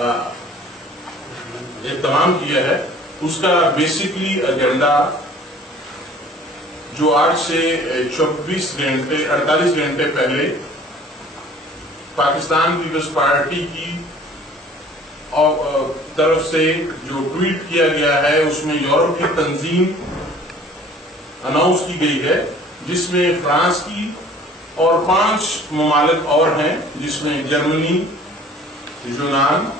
اہتمام کیا ہے، اس کا بیسکلی ایجنڈا جو آج سے 48 گھنٹے پہلے پاکستان پیپلز پارٹی کی طرف سے جو ٹویٹ کیا گیا ہے، اس میں یورپ کی تنظیم اناؤنس کی گئی ہے، جس میں فرانس کی اور 5 ممالک اور ہیں، جس میں جرمنی، یونان،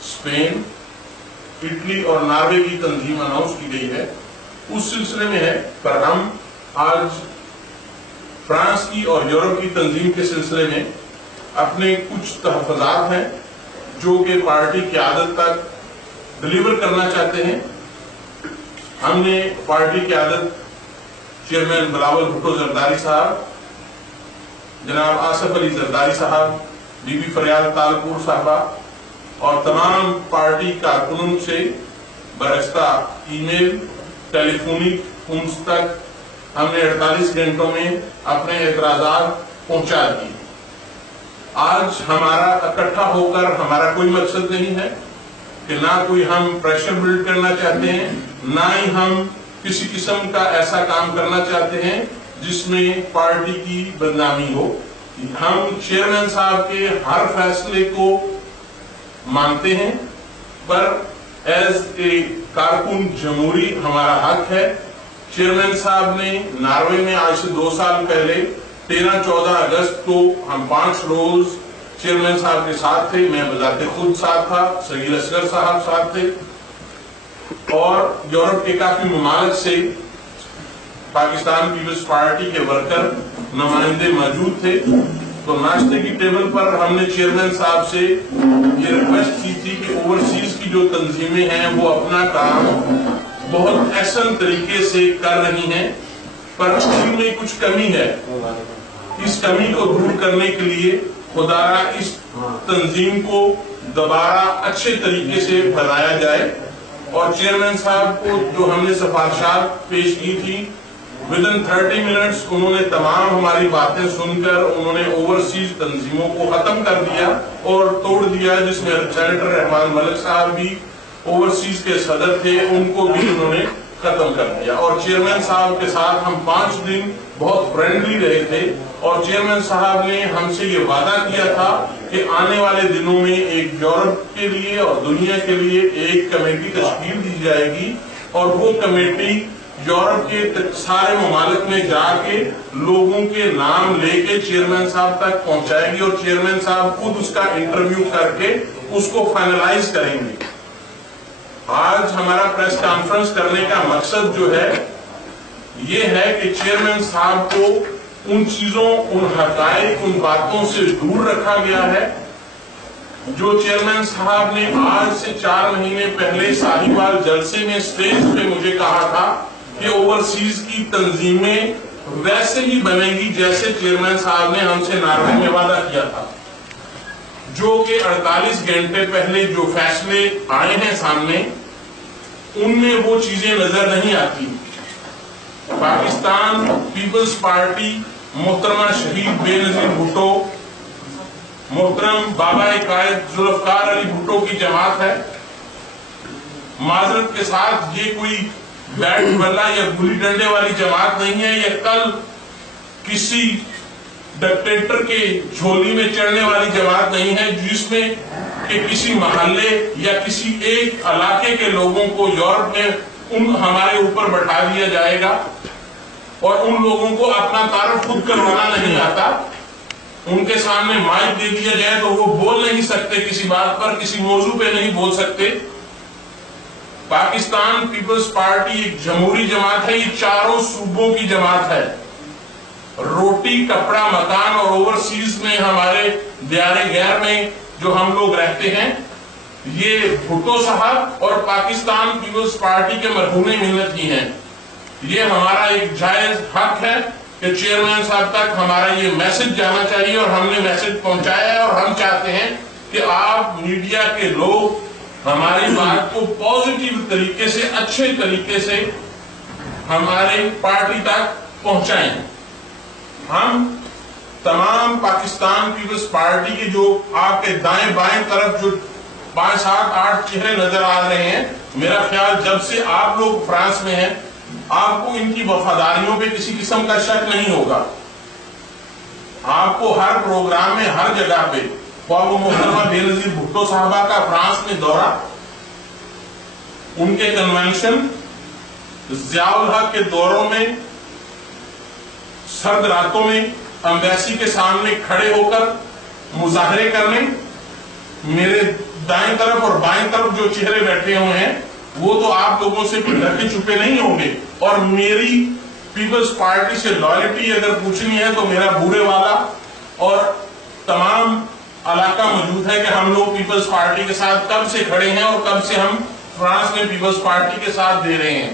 اسپین، اٹلی اور ناروے کی تنظیم اناؤنس کی گئی ہے۔ اس سلسلے میں ہے، پر ہم آج فرانس کی اور یورپ کی تنظیم کے سلسلے میں اپنے کچھ تحفظات ہیں جو کہ پارٹی قیادت تک ڈلیور کرنا چاہتے ہیں۔ ہم نے پارٹی قیادت چیئرمین بلاول بھٹو زرداری صاحب، جناب آصف علی زرداری صاحب، بی بی فریال تالپور صاحبہ اور تمام پارٹی کارکنوں سے برستہ ای میل، ٹیلی فونک فونز تک ہم نے 48 گھنٹوں میں اپنے اعتراضات پہنچا دیے۔ آج ہمارا اکٹھا ہو کر ہمارا کوئی مقصد نہیں ہے کہ نہ کوئی ہم پریشر بلڈ کرنا چاہتے ہیں، نہ ہی ہم کسی قسم کا ایسا کام کرنا چاہتے ہیں جس میں پارٹی کی بدنامی ہو۔ ہم چیئرمین صاحب کے ہر فیصلے کو مانتے ہیں، پر ایز اے کارکن جمہوری ہمارا حق ہے۔ چیئرمین صاحب نے ناروے میں آج سے 2 سال پہلے 13-14 اگست کو ہم 5 روز چیئرمین صاحب کے ساتھ تھے، میں بذات خود ساتھ تھا، سگیر اصغر صاحب ساتھ تھے، اور یورپ کے کافی ممالک سے پاکستان پیپلز پارٹی کے ورکر نمائندے موجود تھے۔ تو ناشتے کی ٹیبل پر ہم نے چیئرمین صاحب سے یہ ریکویسٹ کی تھی کہ اوورسیز کی جو تنظیمیں ہیں وہ اپنا کام بہت احسن طریقے سے کر رہی ہیں، پر اس میں کچھ کمی ہے۔ اس کمی کو دور کرنے کے لیے خدارا اس تنظیم کو دوبارہ اچھے طریقے سے بنایا جائے، اور چیئرمین صاحب کو جو ہم نے سفارشات پیش کی تھی، within 30 منٹس انہوں نے تمام ہماری باتیں سن کر انہوں نے اوورسیز تنظیموں کو ختم کر دیا اور توڑ دیا، جس میں سینیٹر رحمان ملک صاحب بھی اوورسیز کے صدر تھے، ان کو بھی انہوں نے ختم کر دیا۔ اور چیئرمین صاحب کے ساتھ ہم 5 دن بہت فرینڈلی رہے تھے، اور چیئرمین صاحب نے ہم سے یہ وعدہ کیا تھا کہ آنے والے دنوں میں ایک یورپ کے لیے اور دنیا کے لیے ایک کمیٹی تشکیل دی جائے گی، اور وہ کمیٹی یورپ کے سارے ممالک میں جا کے لوگوں کے نام لے کے چیئرمین صاحب تک پہنچائے گی، اور چیئرمین صاحب خود اس کا انٹرویو کر کے اس کو فائنلائز کریں گے۔ آج ہمارا پریس کانفرنس کرنے کا مقصد جو ہے یہ ہے کہ چیئرمین صاحب کو ان چیزوں، ان حقائق، ان باتوں سے دور رکھا گیا ہے جو چیئرمین صاحب نے آج سے 4 مہینے پہلے ساہیوال جلسے میں سٹیج پہ مجھے کہا تھا کہ اوورسیز کی تنظیمیں ویسے ہی بنیں گی جیسے چیئرمین صاحب نے ہم سے ناروے میں وعدہ کیا تھا، جو کہ 48 گھنٹے پہلے جو فیصلے آئے ہیں سامنے، ان میں وہ چیزیں نظر نہیں آتی۔ پاکستان پیپلز پارٹی محترمہ شہید بے نظیر بھٹو، محترم بابا قائد ذوالفقار علی بھٹو کی جماعت ہے۔ معذرت کے ساتھ یہ کوئی بیٹ بلا یا گلی ڈنڈے والی جماعت نہیں ہے، یہ کل کسی ڈکٹیٹر کے جھولی میں چڑھنے والی جماعت نہیں ہے، جس میں کہ کسی محلے یا کسی ایک علاقے کے لوگوں کو یورپ میں ہمارے اوپر بٹھا دیا جائے گا، اور ان لوگوں کو اپنا تعارف خود کروانا نہیں آتا۔ ان کے سامنے مائک دے دیا جائے تو وہ بول نہیں سکتے، کسی بات پر، کسی موضوع پہ نہیں بول سکتے۔ پاکستان پیپلز پارٹی ایک جمہوری جماعت ہے، یہ 4 صوبوں کی جماعت ہے۔ روٹی، کپڑا، مکان اور اوورسیز میں ہمارے دیار غیر میں جو ہم لوگ رہتے ہیں، یہ بھٹو صاحب اور پاکستان پیپلز پارٹی کے مرہون ملت ہی ہیں۔ یہ ہمارا ایک جائز حق ہے کہ چیئرمین صاحب تک ہمارا یہ میسج جانا چاہیے، اور ہم نے میسج پہنچایا ہے، اور ہم چاہتے ہیں کہ آپ میڈیا کے لوگ ہماری بات کو پازیٹیو طریقے سے، اچھے طریقے سے ہماری پارٹی تک پہنچائیں۔ ہم تمام پاکستان پیپلز پارٹی کے جو آپ کے دائیں بائیں طرف جو 5, 7, 8 چہرے نظر آ رہے ہیں. میرا خیال جب سے آپ لوگ فرانس میں ہیں آپ کو ان کی وفاداریوں پہ کسی قسم کا شک نہیں ہوگا. آپ کو ہر پروگرام میں ہر جگہ پہ وہ محترمہ بے نظیر بھٹو صاحبہ کا فرانس میں دورہ, ان کے کنونشن, ضیاء الحق کے دوروں میں, سرد راتوں میں امبیسی کے سامنے کھڑے ہو کر مظاہرے کرنے, میرے دائیں طرف اور بائیں طرف جو چہرے بیٹھے ہوئے ہیں وہ تو آپ لوگوں سے ڈھکے چھپے نہیں ہوں گے. اور میری پیپلز پارٹی سے لائلٹی اگر پوچھنی ہے تو میرا بورے والا اور تمام علاقہ موجود ہے کہ ہم لوگ پیپلز پارٹی کے ساتھ کب سے کھڑے ہیں اور کب سے ہم فرانس میں پیپلز پارٹی کے ساتھ دے رہے ہیں.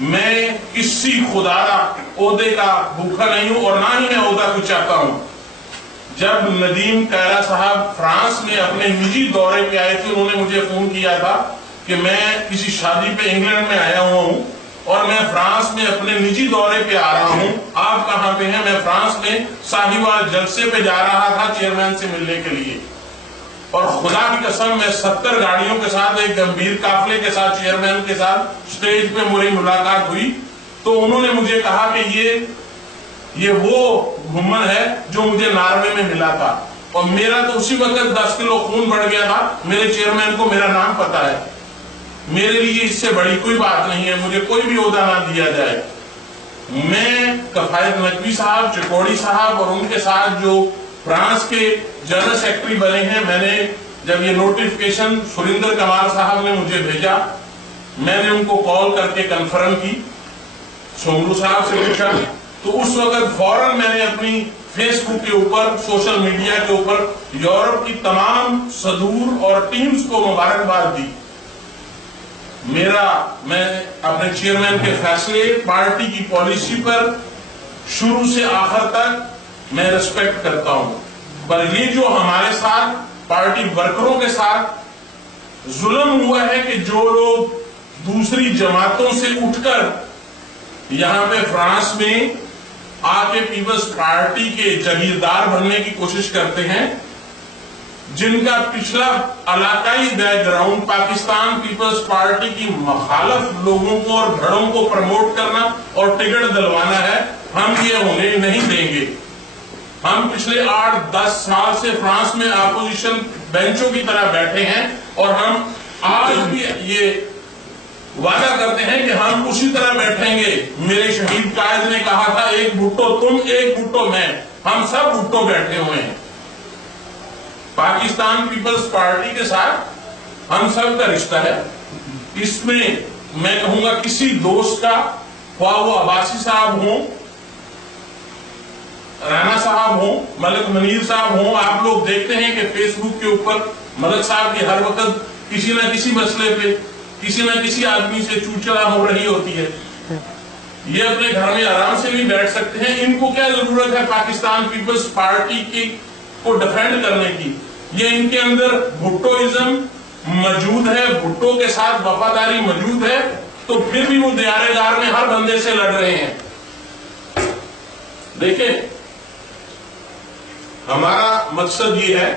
میں کسی خدارہ عہدے کا بھوکا نہیں ہوں اور نہ ہی میں عہدہ کچھ چاہتا ہوں. جب ندیم کائرہ صاحب فرانس میں اپنے نجی دورے پہ آئے تھے انہوں نے مجھے فون کیا تھا کہ میں کسی شادی پہ انگلینڈ میں آیا ہوا ہوں اور میں فرانس میں اپنے نجی دورے پہ آ رہا ہوں, آپ کہاں پہ ہیں؟ میں فرانس میں ساہیوال جلسے پہ جا رہا تھا چیئرمین سے ملنے کے لیے. اور خدا کی قسم میں 70 گاڑیوں کے ساتھ ایک گمبھیر قافلے کے ساتھ چیئرمین کے ساتھ سٹیج پہ میری ملاقات ہوئی تو انہوں نے مجھے کہا کہ یہ وہ گھمن ہے جو مجھے ناروے میں ملا تھا. اور میرا تو اسی وقت 10 کلو خون بڑھ گیا تھا. میرے چیئرمین کو میرا نام پتا ہے, میرے لیے اس سے بڑی کوئی بات نہیں ہے مجھے کوئی بھی عہدہ نہ دیا جائے. میں کفایت نقوی صاحب, چکوڑی صاحب اور ان کے ساتھ جو فرانس کے جنرل سیکرٹری بنے ہیں, میں نے جب یہ نوٹیفکیشن سریندر کمال صاحب نے مجھے بھیجا میں نے ان کو کال کر کے کنفرم کی, سومرو صاحب سے پوچھا تو اس وقت فوراً میں نے اپنی فیس بک کے اوپر, سوشل میڈیا کے اوپر یورپ کی تمام صدور اور ٹیمز کو مبارکباد دی. میں اپنے چیئرمین کے فیصلے, پارٹی کی پالیسی پر شروع سے آخر تک میں ریسپیکٹ کرتا ہوں. پر یہ جو ہمارے ساتھ پارٹی ورکروں کے ساتھ ظلم ہوا ہے کہ جو لوگ دوسری جماعتوں سے اٹھ کر یہاں پہ فرانس میں آ کے پیپلز پارٹی کے جاگیردار بننے کی کوشش کرتے ہیں, جن کا پچھلا علاقائی بیک گراؤنڈ پاکستان پیپلز پارٹی کی مخالف لوگوں کو اور گھڑوں کو پروموٹ کرنا اور ٹکٹ دلوانا ہے, ہم یہ ہونے نہیں دیں گے. ہم پچھلے 8-10 سال سے فرانس میں اپوزیشن بینچوں کی طرح بیٹھے ہیں اور ہم آج بھی یہ وعدہ کرتے ہیں کہ ہم اسی طرح بیٹھیں گے. میرے شہید قائد نے کہا تھا ایک بھٹو تم ایک بھٹو میں, ہم سب بھٹو بیٹھے ہوئے ہیں. پاکستان پیپلز پارٹی کے ساتھ ہم سب کا رشتہ ہے. اس میں میں کہوں گا کسی دوست کا, خواہ وہ عباسی صاحب ہوں, رانا صاحب ہوں, ملک منیر صاحب ہوں, آپ لوگ دیکھتے ہیں کہ فیس بک کے اوپر ملک صاحب کی ہر وقت کسی نہ کسی مسئلے پہ کسی نہ کسی آدمی سے چوچڑا ہو رہی ہوتی ہے. یہ اپنے گھر میں آرام سے بھی بیٹھ سکتے ہیں. ان کو کیا ضرورت ہے پاکستان پیپلز پارٹی کی کو ڈیفینڈ کرنے کی؟ یہ ان کے اندر بھٹوازم موجود ہے, بھٹو کے ساتھ وفاداری موجود ہے, تو پھر بھی وہ دیارے دار میں ہر بندے سے لڑ رہے ہیں. دیکھیں ہمارا مقصد یہ ہے,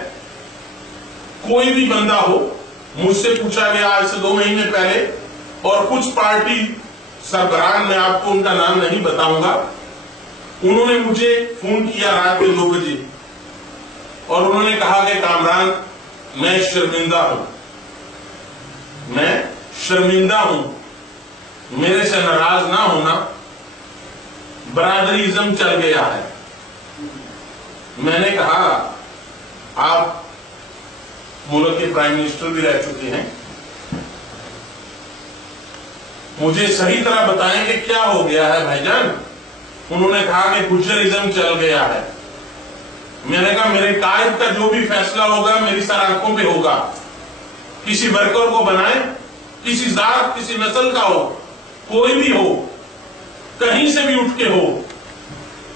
کوئی بھی بندہ ہو, مجھ سے پوچھا گیا آج سے 2 مہینے پہلے, اور کچھ پارٹی سربراہ, میں آپ کو ان کا نام نہیں بتاؤں گا, انہوں نے مجھے فون کیا رات کے 2 بجے اور انہوں نے کہا کہ کامران میں شرمندہ ہوں, میں شرمندہ ہوں, میرے سے ناراض نہ ہونا, برادریزم چل گیا ہے. میں نے کہا آپ ملک کے پرائم منسٹر بھی رہ چکے ہیں, مجھے صحیح طرح بتائیں کہ کیا ہو گیا ہے بھائی جان. انہوں نے کہا کہ گجرازم چل گیا ہے. میں نے کہا میرے قائد کا جو بھی فیصلہ ہوگا میری سر آنکھوں پہ ہوگا. کسی ورکر کو بنائیں, کسی ذات کسی نسل کا ہو, کوئی بھی ہو, کہیں سے بھی اٹھ کے ہو,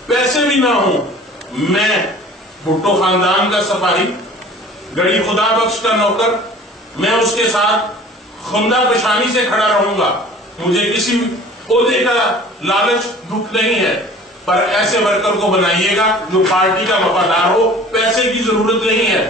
پیسے بھی نہ ہو, میں بھٹو خاندان کا سپاہی, گڑی خدا بخش کا نوکر, میں اس کے ساتھ خندہ بشانی سے کھڑا رہوں گا. مجھے کسی عہدے کا لالچ دکھ نہیں ہے, پر ایسے ورکر کو بنائیے گا جو پارٹی کا وفادار ہو. پیسے کی ضرورت نہیں ہے,